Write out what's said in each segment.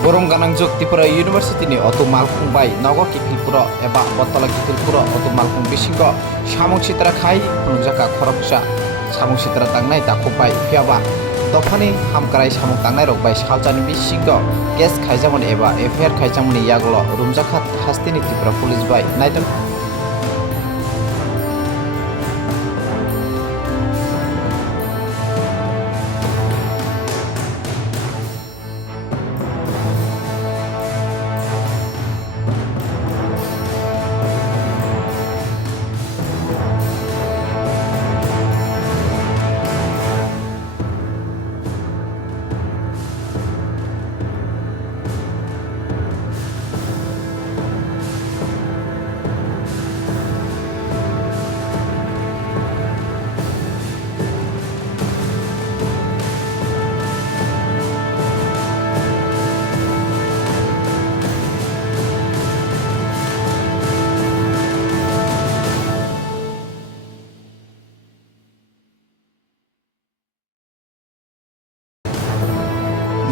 Borong ganang jok Tripura University ni Autu Bai Nogo Kikilpura eba Botala Kikilpura Autu Bisingo Samwng Sitra Khaiwi Phonuk Samwng Sitra tangnai dakubai phiaba Dofani hamkarai samung tangnai rok bai salchani bisingo case khaijamani eba FIR khaijamani yaglo Romjak Kha hastini Tripura police bai naidon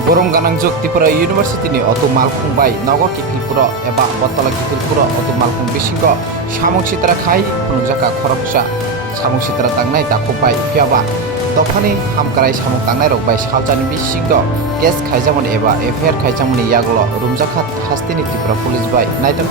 Borong ganang jok Tripura University ni Autu Bai Nogo Kikilpura eba Botala Kikilpura Autu Bisingo Samwng Sitra Khaiwi Phonuk Samwng Sitra tangnai dakubai phiaba Dofani hamkarai samung tangnai rok bai salchani bisingo case khaijamani eba FIR khaijamani yaglo Romjak Kha hastini Tripura police bai naidon